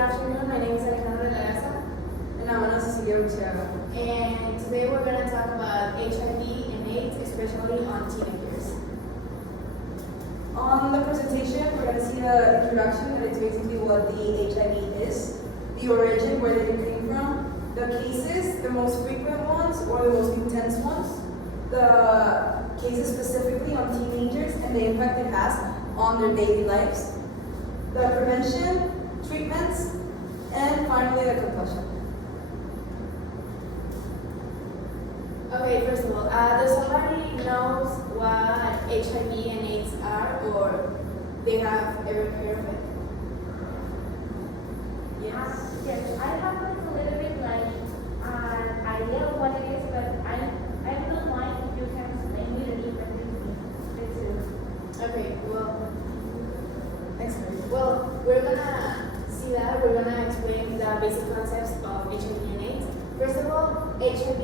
afternoon. My name is Alejandra Larasa. And I'm Ana Cecilia Luciaga. And today we're going to talk about HIV and AIDS, especially on teenagers. On the presentation, we're going to see the introduction, and it's basically what the HIV is, the origin, where it came from, the cases, the most frequent ones or the most intense ones, the cases specifically on teenagers and the impact it has on their daily lives, the prevention, treatments, and finally the conclusion. Okay, first of all, does somebody knows what HIV and AIDS are, or they have ever heard of it? Yes. Yes, I have like a little bit like an idea of what it is, but I don't mind if you can explain me the difference. Okay, well, we're gonna see that. We're gonna explain the basic concepts of HIV and AIDS. First of all, HIV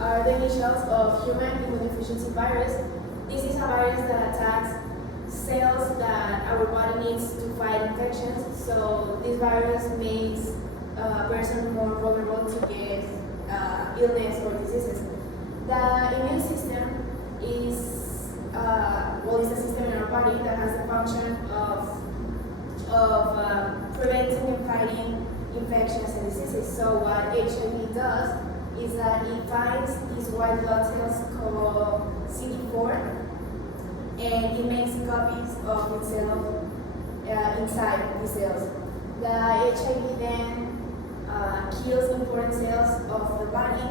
are the initials of human immunodeficiency virus. This is a virus that attacks cells that our body needs to fight infections. So this virus makes a person more vulnerable to get illness or diseases. The immune system is is a system in our body that has the function of preventing and fighting infections and diseases. So what HIV does is that it finds these white blood cells called CD4, and it makes copies of itself inside the cells. The HIV then kills important cells of the body,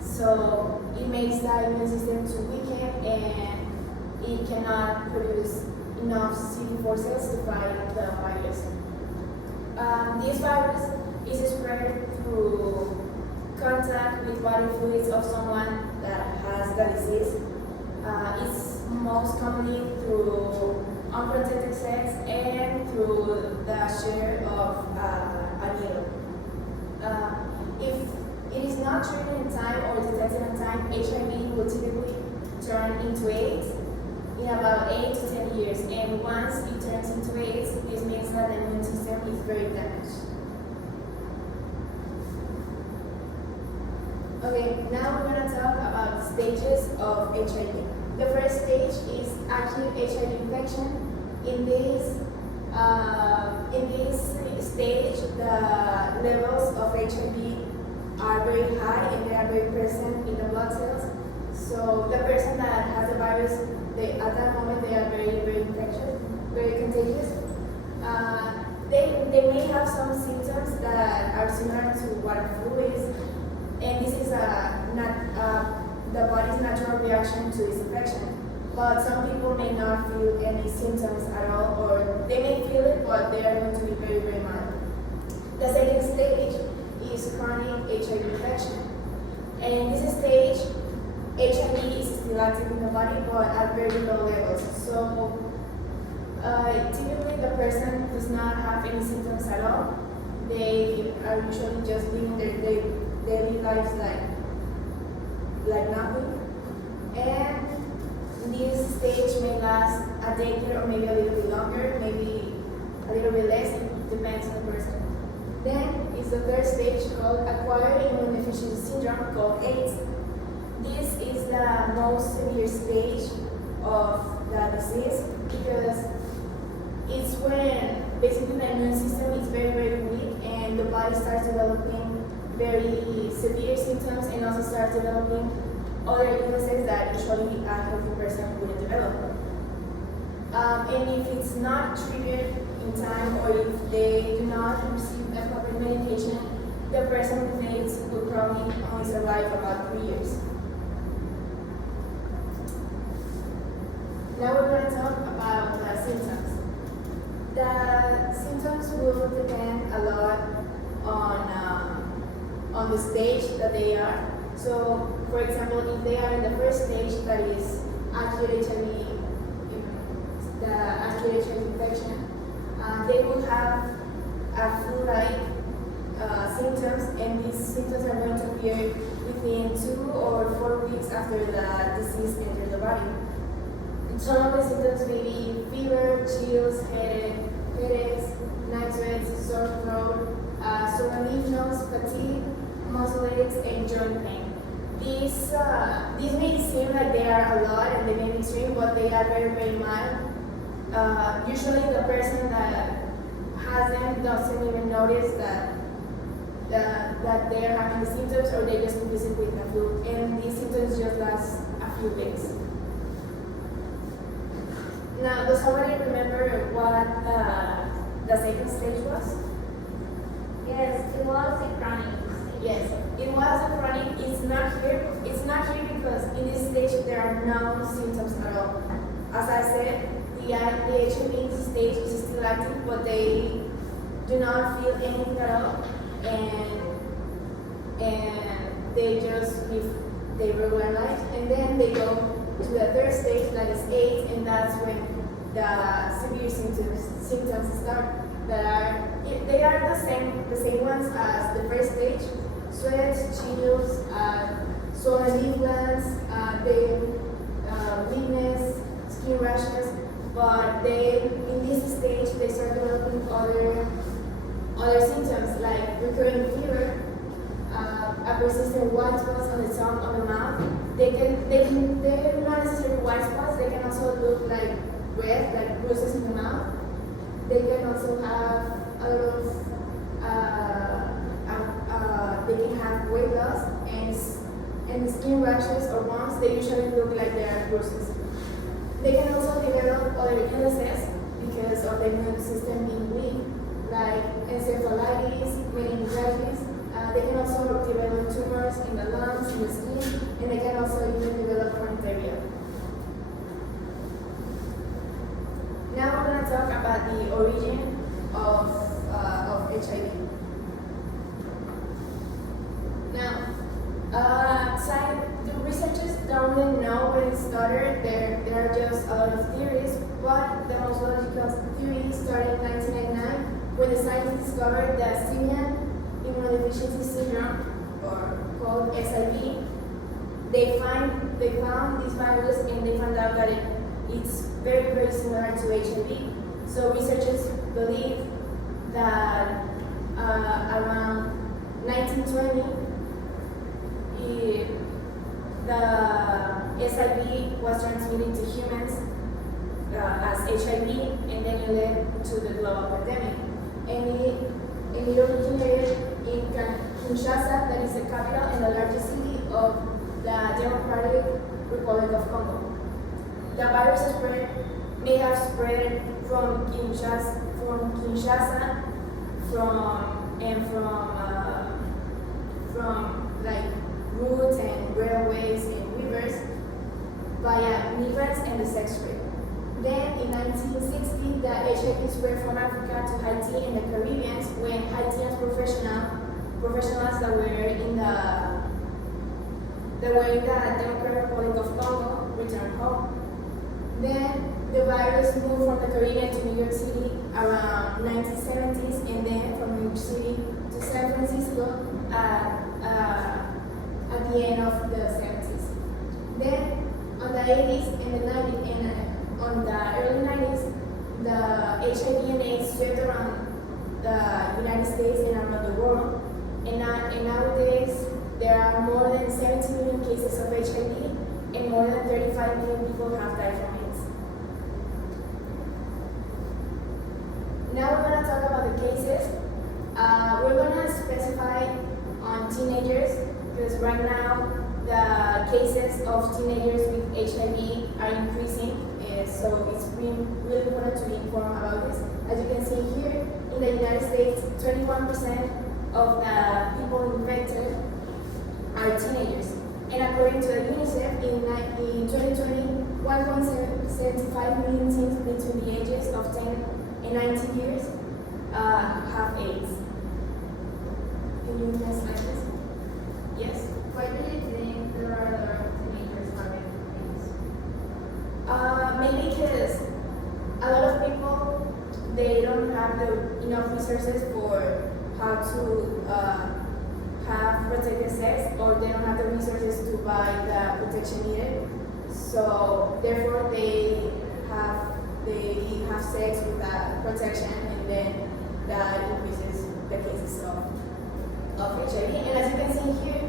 so it makes the immune system to weaken, and it cannot produce enough CD4 cells to fight the virus. This virus is spread through contact with body fluids of someone that has the disease. It's most commonly through unprotected sex and through the share of a needle. If it is not treated in time or detected in time, HIV will typically turn into AIDS in about 8 to 10 years. And once it turns into AIDS, this means that the immune system is very damaged. Okay, now we're going to talk about stages of HIV. The first stage is acute HIV infection. In this stage, the levels of HIV are very high and they are very present in the blood cells. So the person that has the virus, at that moment they are very, very infectious, very contagious. They may have some symptoms that are similar to what a flu is, and this is the body's natural reaction to this infection. But some people may not feel any symptoms at all, or they may feel it, but they are going to be very, very mild. The second stage is chronic HIV infection. And in this stage, HIV is still active in the body, but at very low levels. So typically the person does not have any symptoms at all. They are usually just living their daily lives like nothing. And this stage may last a decade or maybe a little bit longer, maybe a little bit less. It depends on the person. Then is the third stage called acquired immunodeficiency syndrome, called AIDS. This is the most severe stage of the disease because it's when basically the immune system is very, very weak and the body starts developing very severe symptoms and also starts developing other illnesses that usually a healthy person wouldn't develop. And if it's not treated in time, or if they do not receive the proper medication, the person with AIDS will probably only survive about 3 years. Now we're going to talk about the symptoms. The symptoms will depend a lot on the stage that they are. So, for example, if they are in the first stage, that is acute HIV, the acute HIV infection, they will have a flu-like symptoms, and these symptoms are going to appear within 2 or 4 weeks after the disease enters the body. Some of the symptoms may be fever, chills, headaches, night sweats, sore throat, these may seem like they are a lot and they may be extreme, but they are very, very mild. Usually the person that has them doesn't even notice that they are having the symptoms, or they just confuse it with the flu, and these symptoms just last a few weeks. Now, does somebody remember what the second stage was? Yes, it was a chronic. Yes, it was a chronic. It's not here. It's not here because in this stage there are no symptoms at all. As I said, the HIV stage is still active, but they do not feel anything at all, and they just live their regular life, and then they go to the third stage, that is AIDS, and that's when the severe symptoms start. They are the same ones as the first stage: sweat, chills, swollen lymph glands, weakness, skin rashes. But in this stage, they start developing other symptoms like recurring fever, a persistent white spots on the tongue, on the mouth. They're not necessarily white spots. They can also look like red, like bruises in the mouth. They can also have a lot of they can have weight loss and skin rashes or bumps. They usually look like they are bruises. They can also develop other illnesses because of the immune system being weak, like encephalitis, meningitis. They can also develop tumors in the lungs, in the skin, and they can also even develop urticaria. Now we're going to talk about the origin of HIV. Now, the researchers don't really know when it started. There are just a lot of theories, but the most logical theory started in 1999 when the scientists discovered the simian immunodeficiency syndrome, or called SIV. They found this virus, and they found out that it's very, very similar to HIV. So researchers believe that around 1920, the SIV was transmitted to humans as HIV, and then it led to the global pandemic. And it originated in Kinshasa, that is the capital and the largest city of the Democratic Republic of Congo. The virus may have spread from Kinshasa, from like roads and railways and rivers via migrants and the sex trade. Then in 1960, the HIV spread from Africa to Haiti and the Caribbean when Haitian professionals that were in the Democratic Republic of Congo returned home. Then the virus moved from the Caribbean to New York City around 1970s, and then from New York City to San Francisco at the end of the 70s. Then on the 80s and the 90s and on the early 90s, the HIV and AIDS swept around the United States and around the world. And nowadays, there are more than 70 million cases of HIV, and more than 35 million people have died from AIDS. Now we're going to talk about the cases. We're going to specify on teenagers, because right now the cases of teenagers with HIV are increasing, so it's been really important to be informed about this. As you can see here, in the United States, 21% of the people infected are teenagers. And according to the UNICEF, in 2020, 1.75 million teens between the ages of 10 and 19 years have AIDS. Can you next slide, please? Yes? Why do you think there are a lot of teenagers having AIDS? Maybe because a lot of people, they don't have enough resources for how to have protected sex, or they don't have the resources to buy the protection needed. So therefore they have sex without protection, and then that increases the cases of HIV. And as you can see here,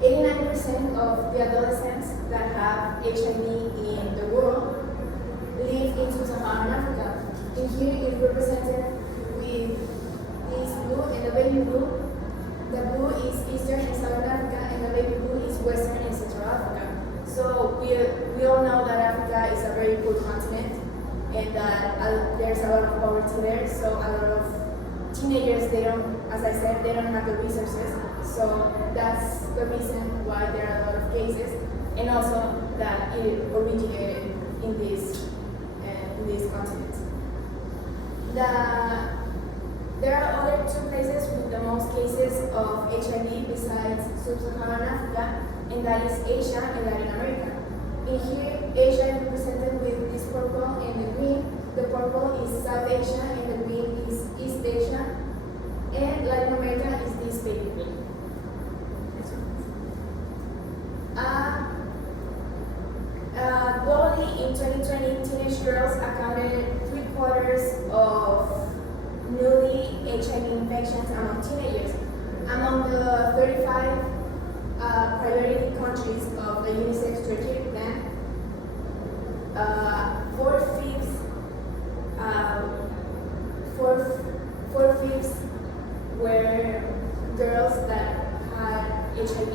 89% of the adolescents that have HIV in the world live in sub-Saharan Africa. And here is represented with this blue and the baby blue. The blue is Eastern and Southern Africa, and the baby blue is Western and Central Africa. So we all know that Africa is a very poor continent, and that there's a lot of poverty there. So a lot of teenagers, they don't, as I said, they don't have the resources. So that's the reason why there are a lot of cases, and also that it originated in this continent. There are other two places with the most cases of HIV besides sub-Saharan Africa, and that is Asia and Latin America. In here, Asia is represented with this purple and the green. The purple is South Asia and the green is East Asia. And Latin America is this baby green. Globally, in 2020, teenage girls accounted 3/4 of newly HIV infections among teenagers. Among the 35 priority countries of the UNICEF strategic plan, 4/5 were girls that had HIV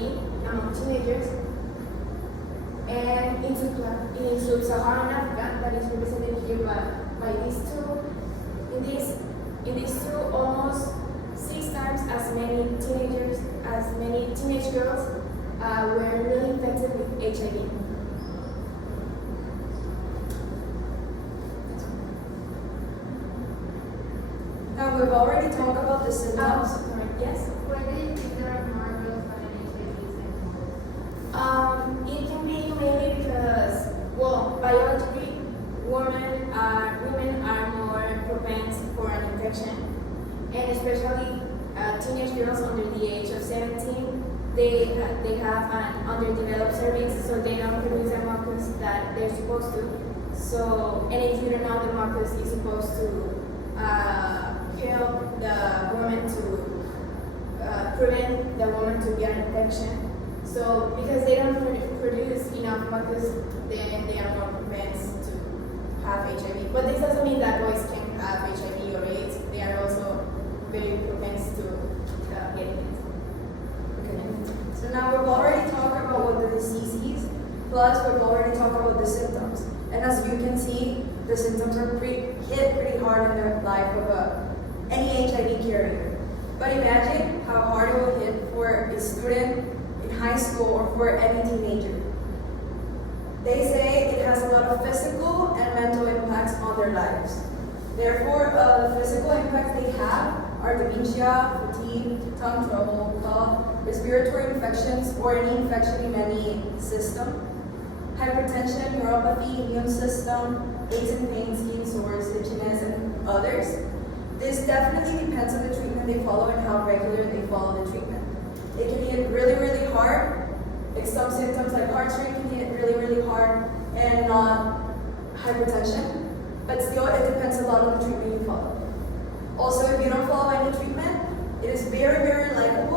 among teenagers. And in sub-Saharan Africa, that is represented here by these two, in these two, almost 6 times as many teenage girls were newly infected with HIV. Now we've already talked about the symptoms. Yes? Why do you think there are more girls having HIV than boys? It can be mainly because, well, biologically, women are more propense for an infection, and especially teenage girls under the age of 17, they have an underdeveloped cervix, so they don't produce the mucus that they're supposed to. So, and if you don't know, the mucus is supposed to help the woman to prevent the woman to get an infection. So, because they don't produce enough mucus, then they are more propense to have HIV. But this doesn't mean that boys can have HIV or AIDS. They are also very propense to getting it. Okay. So now we've already talked about what the disease is, plus we've already talked about the symptoms. And as you can see, the symptoms are hit pretty hard in the life of any HIV carrier. But imagine how hard it will hit for a student in high school or for any teenager. They say it has a lot of physical and mental impacts on their lives. Therefore, the physical impacts they have are dementia, fatigue, tongue trouble, cough, respiratory infections, or any infection in any system, hypertension, neuropathy, immune system, aches and pains, skin sores, itchiness, and others. This definitely depends on the treatment they follow and how regular they follow the treatment. It can hit really, really hard. Like some symptoms like heart rate can hit really, really hard, and not hypertension. But still, it depends a lot on the treatment you follow. Also, if you don't follow any treatment, it is very, very likely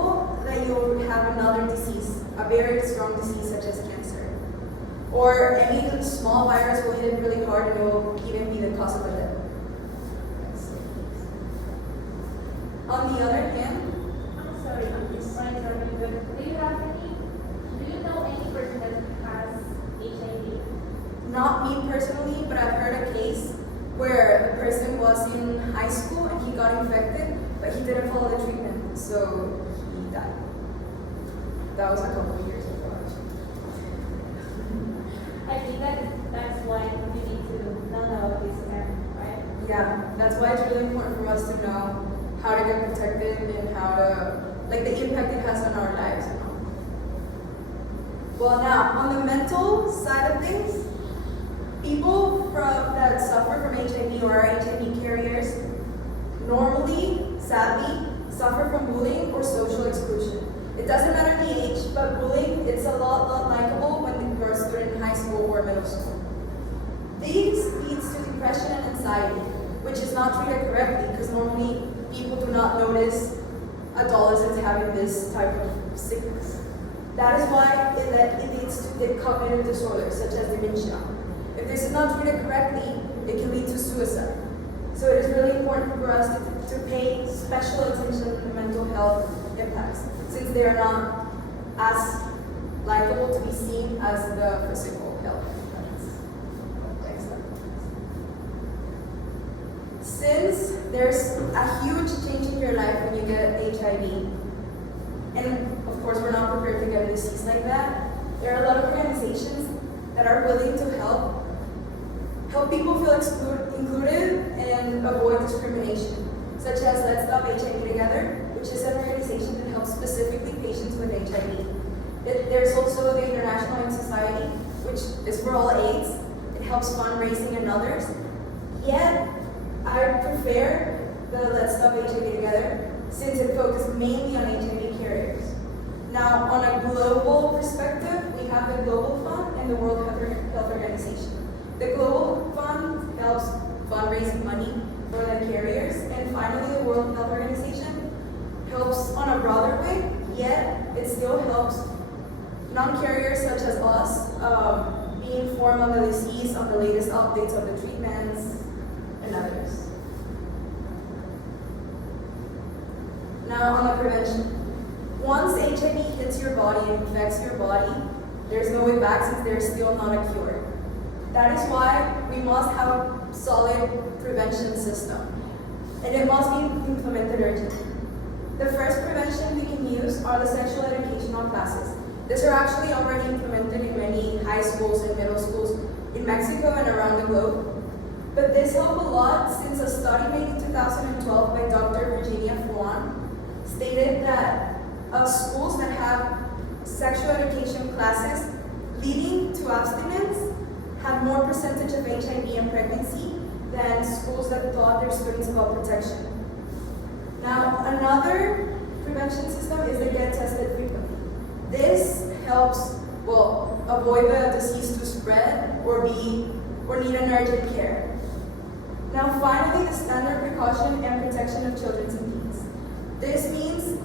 that you'll have another disease, a very strong disease such as cancer. Or any small virus will hit really hard and it will even be the cause of death. On the other hand, I'm sorry, I'm just trying to remember, but do you know any person that has HIV? not me personally, but I've heard a case where the person was in high school and he got infected, but he didn't follow the treatment, so he died. That was a couple of years ago, actually. I think that's why you need to know about this term, right? Yeah, that's why it's really important for us to know how to get protected and how to, like, the impact it has on our lives. You know? Well, now, on the mental side of things, people that suffer from HIV or are HIV carriers normally, sadly, suffer from bullying or social exclusion. It doesn't matter the age, but bullying, it's a lot likable when you're a student in high school or middle school. This leads to depression and anxiety, which is not treated correctly because normally people do not notice adolescents having this type of sickness. That is why it leads to cognitive disorders such as dementia. If this is not treated correctly, it can lead to suicide. So it is really important for us to pay special attention to the mental health impacts, since they are not as likable to be seen as the physical health impacts. Next slide. Since there's a huge change in your life when you get HIV, and of course we're not prepared to get a disease like that, there are a lot of organizations that are willing to help people feel included and avoid discrimination, such as Let's Stop HIV Together, which is an organization that helps specifically patients with HIV. There's also the International AIDS Society, which is for all AIDS. It helps fundraising and others. Yet, I prefer the Let's Stop HIV Together, since it focuses mainly on HIV carriers. Now, on a global perspective, we have the Global Fund and the World Health Organization. The Global Fund helps fundraising money for the carriers, and finally, the World Health Organization helps on a broader way, yet it still helps non-carriers such as us be informed on the disease, on the latest updates of the treatments, and others. Now on the prevention. Once HIV hits your body and infects your body, there's no way back since there's still not a cure. That is why we must have a solid prevention system, and it must be implemented urgently. The first prevention we can use are the sexual educational classes. These are actually already implemented in many high schools and middle schools in Mexico and around the globe. But this helped a lot since a study made in 2012 by Dr. Virginia Fuan stated that schools that have sexual education classes leading to abstinence had more percentage of HIV and pregnancy than schools that taught their students about protection. Now, another prevention system is to get tested frequently. This helps, avoid the disease to spread or need an urgent care. Now, finally, the standard precaution and protection of children and teens. This means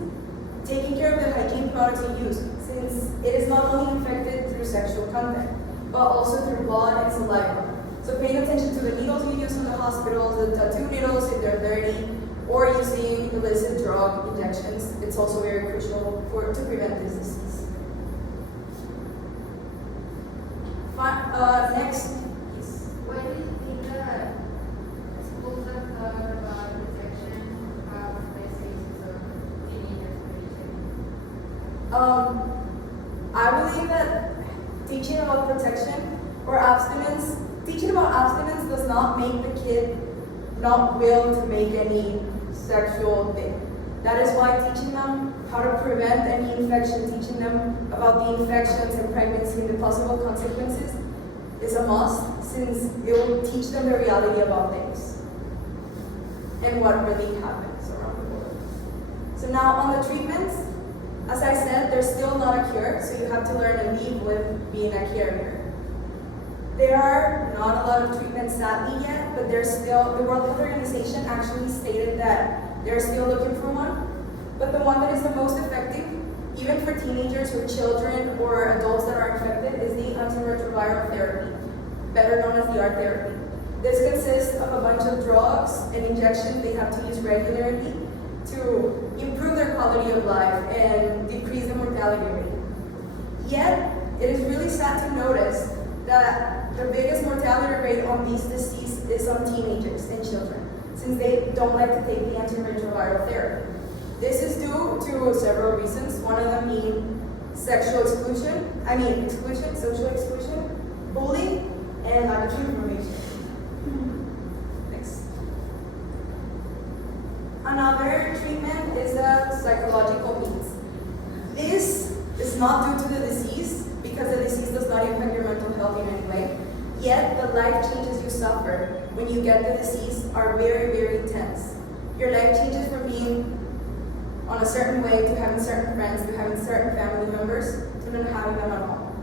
taking care of the hygiene products you use, since it is not only infected through sexual contact, but also through blood and saliva. So paying attention to the needles you use in the hospitals, the tattoo needles if they're dirty, or using illicit drug injections. It's also very crucial to prevent this disease. Next. Yes. Why do you think that schools that talk about protection have less cases of teenagers with HIV? I believe that teaching about protection or abstinence, teaching about abstinence does not make the kid not will to make any sexual thing. That is why teaching them how to prevent any infection, teaching them about the infections and pregnancy and the possible consequences is a must, since it will teach them the reality about things and what really happens around the world. So now on the treatments, as I said, there's still not a cure, so you have to learn to live with being a carrier. There are not a lot of treatments sadly yet, but there's still, the World Health Organization actually stated that they're still looking for one. But the one that is the most effective, even for teenagers or children or adults that are infected, is the antiretroviral therapy, better known as the ART therapy. This consists of a bunch of drugs and injections they have to use regularly to improve their quality of life and decrease the mortality rate. Yet, it is really sad to notice that the biggest mortality rate on these diseases is on teenagers and children, since they don't like to take the antiretroviral therapy. This is due to several reasons, one of them being social exclusion, bullying, and lack of information. Next. Another treatment is the psychological means. This is not due to the disease, because the disease does not impact your mental health in any way. Yet, the life changes you suffer when you get the disease are very, very intense. Your life changes from being on a certain way to having certain friends, to having certain family members, to not having them at all.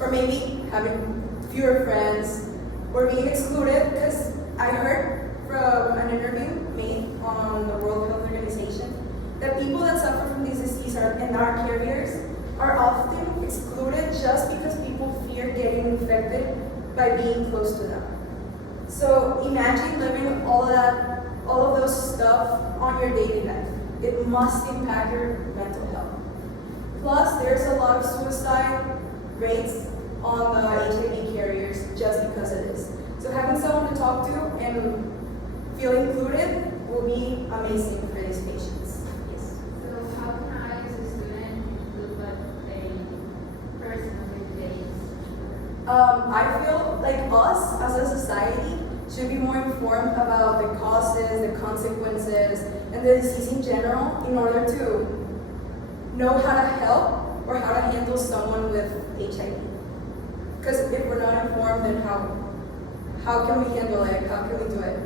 Or maybe having fewer friends, or being excluded, because I heard from an interview made on the World Health Organization that people that suffer from this disease and are carriers are often just because people fear getting infected by being close to them. So imagine living all of those stuff on your daily life. It must impact your mental health. Plus, there's a lot of suicide rates on the HIV carriers just because of this. So having someone to talk to and feel included will be amazing for these patients. Yes. So how can I, as a student, include what a person with AIDS? I feel like us as a society should be more informed about the causes, the consequences, and the disease in general in order to know how to help or how to handle someone with HIV. Because if we're not informed, then how can we handle it? How can we do it?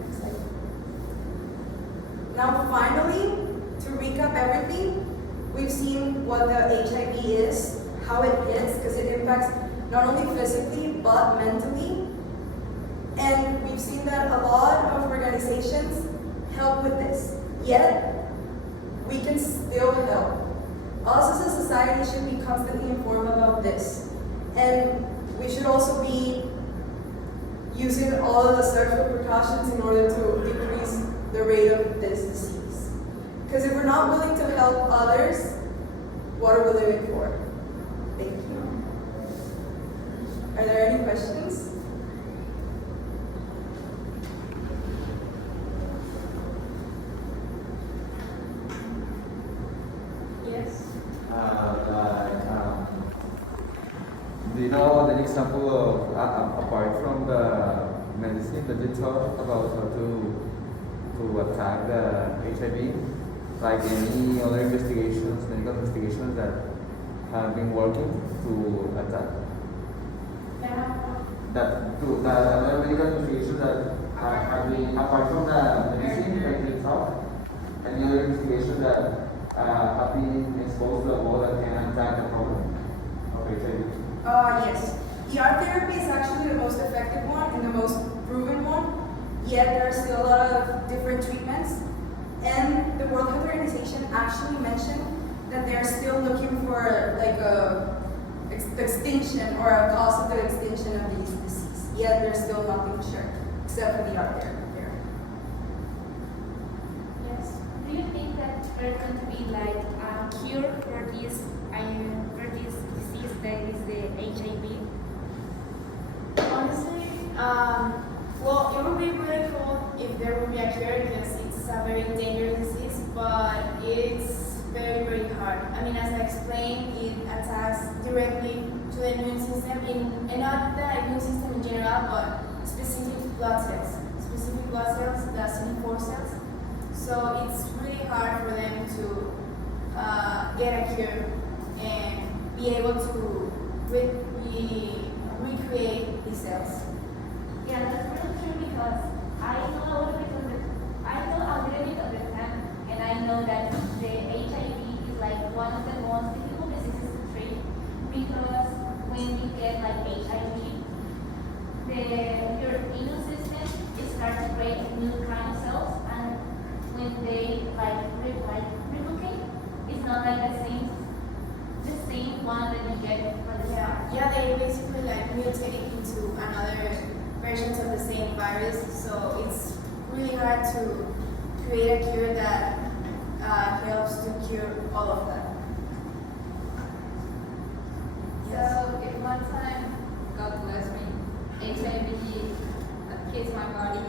Next slide. Now finally, to recap everything, we've seen what the HIV is, how it hits, because it impacts not only physically but mentally. And we've seen that a lot of organizations help with this. Yet, we can still help. Us as a society should be constantly informed about this. And we should also be using all of the surgical precautions in order to decrease the rate of this disease. Because if we're not willing to help others, what are we living for? Thank you. Are there any questions? Yes. Do you know an example of, apart from the medicine that you talk about how to attack the HIV, like any other investigations, medical investigations that have been working to attack? The other medical investigations that have been, apart from the medicine that you talk, any other investigations that have been exposed to a ball that can attack the problem of HIV? Yes. ER therapy is actually the most effective one and the most proven one, yet there are still a lot of different treatments. And the World Health Organization actually mentioned that they're still looking for like a extinction or a cause of the extinction of these disease. Yet there's still nothing sure, except for the ER therapy. Yes. Do you think that there's going to be like a cure for this disease that is the HIV? Honestly, well, it would be really cool if there would be a cure because it's a very dangerous disease, but it's very, very hard. I mean, as I explained, it attacks directly to the immune system, and not the immune system in general, but specific blood cells, the CD4 cells. So it's really hard for them to get a cure and be able to recreate these cells. Yeah, that's really true because I know a little bit of the time, and I know that the HIV is like one of the most difficult diseases to treat because when you get like HIV, your immune system starts to create new kind of cells, and when they replicate, it's not like the same one that you get from the start. Yeah, they basically like mutate into another versions of the same virus, so it's really hard to create a cure that helps to cure all of that. So if one time, God bless me, HIV hits my body,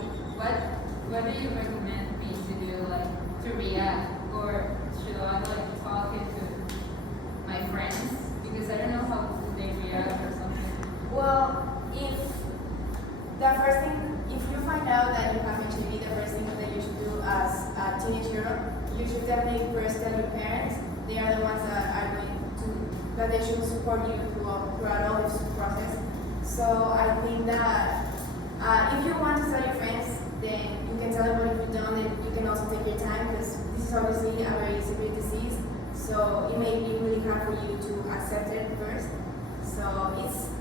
what do you recommend me to do, like to react, or should I like talk it to my friends because I don't know how they react or something? Well, if you find out that you have HIV, the first thing that you should do as a teenage girl, you should definitely first tell your parents. They are the ones that they should support you throughout all this process. So I think that if you want to tell your friends, then you can tell them, but if you don't, then you can also take your time because this is obviously a very severe disease. So it may be really hard for you to accept it first. So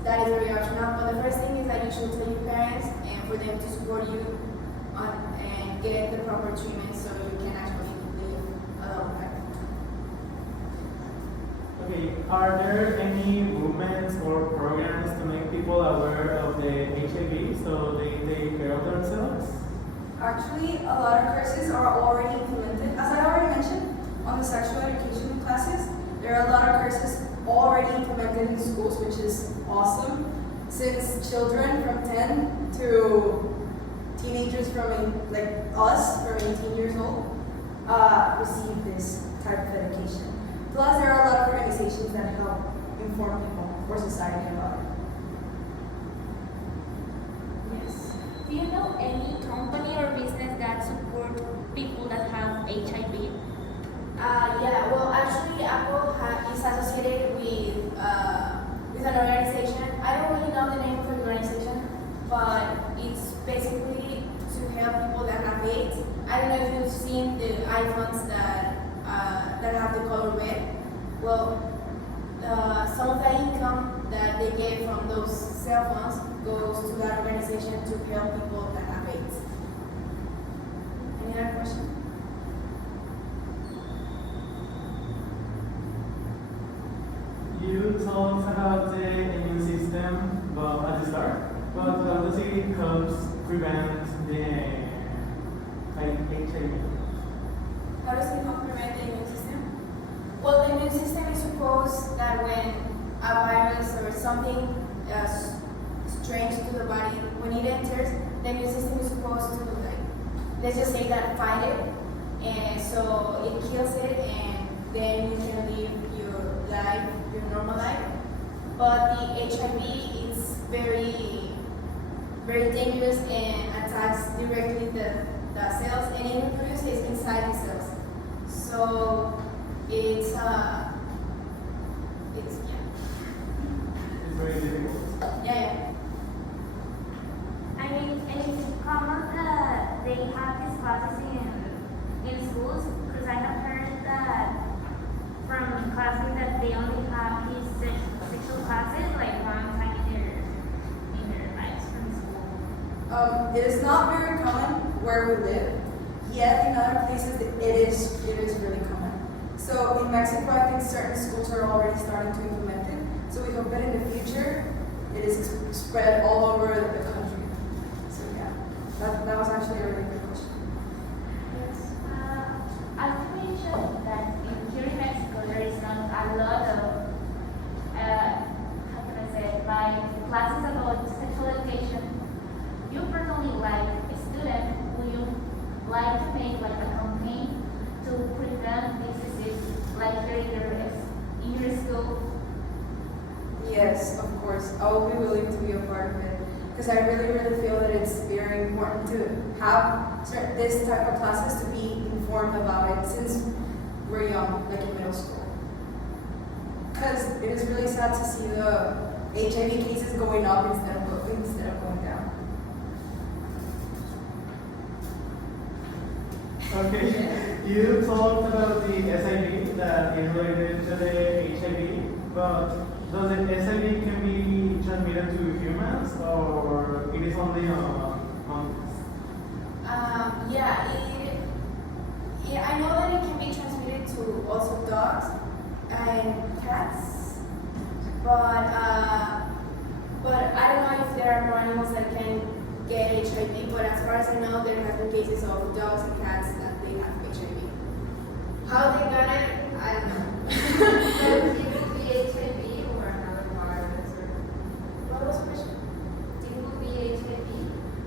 that is very optional. But the first thing is that you should tell your parents and for them to support you and get the proper treatment so you can actually live a long life. Okay, are there any movements or programs to make people aware of the HIV so they take care of themselves? Actually, a lot of courses are already implemented. As I already mentioned, on the sexual education classes, there are a lot of courses already implemented in schools, which is awesome. Since children from 10 to teenagers like us, from 18 years old, receive this type of education. Plus, there are a lot of organizations that help inform people or society about it. Yes. Do you know any company or business that support people that have HIV? Yeah, well, actually, Apple is associated with an organization. I don't really know the name of the organization, but it's basically to help people that have AIDS. I don't know if you've seen the iPhones that have the color red. Well, some of the income that they get from those cell phones goes to that organization to help people that have AIDS. Any other question? You talked about the immune system at the start, but how does it help prevent the HIV? How does it help prevent the immune system? Well, the immune system is supposed that when a virus or something strange to the body, when it enters, the immune system is supposed to, like, let's just say that fight it, and so it kills it, and then you can live your life, your normal life. But the HIV is very, very dangerous and attacks directly the cells, and it reproduces inside the cells. So it's yeah. It's very difficult. Yeah. I mean, and it's common that they have these classes in schools, because I have heard that from classes that they only have these sexual classes like one time in their lives from school. It is not very common where we live, yet in other places it is really common. So in Mexico, I think certain schools are already starting to implement it. So we hope that in the future it is spread all over the country. So yeah, that was actually a really good question. Yes. As you mentioned that here in Mexico there is not a lot of how can I say, like classes about sexual education. You personally, like a student, would you like to make like a campaign to prevent diseases like here in your school? Yes, of course. I will be willing to be a part of it because I really, really feel that it's very important to have this type of classes to be informed about it since we're young, like in middle school. Because it is really sad to see the HIV cases going up instead of going down. Okay, you talked about the SIV that is related to the HIV, but does the SIV can be transmitted to humans or it is only on monkeys? Yeah, I know that it can be transmitted to also dogs and cats, but I don't know if there are more animals that can get HIV. But as far as I know, there have been cases of dogs and cats that they have HIV. How they got it, I don't know. So it will be HIV or another virus or What was the question? it will be HIV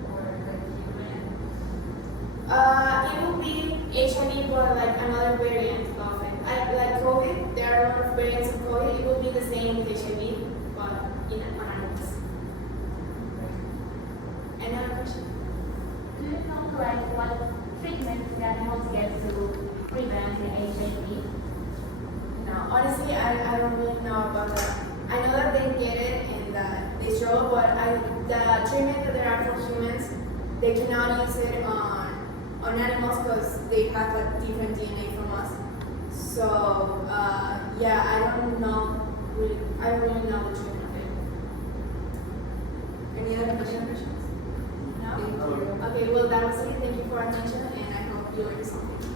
or like human? It will be HIV, but like another variant of it. Like COVID, there are a lot of variants of COVID. It will be the same with HIV, but in animals. Any other question? Do you know like what treatment the animals get to prevent the HIV? No, honestly, I don't really know about that. I know that they get it and that they struggle, but the treatment that there are for humans, they cannot use it on animals because they have a different DNA from us. So yeah, I don't really know the treatment of it. Any other questions? No? Thank you. Okay, well that was it. Thank you for attention, and I hope you learned something.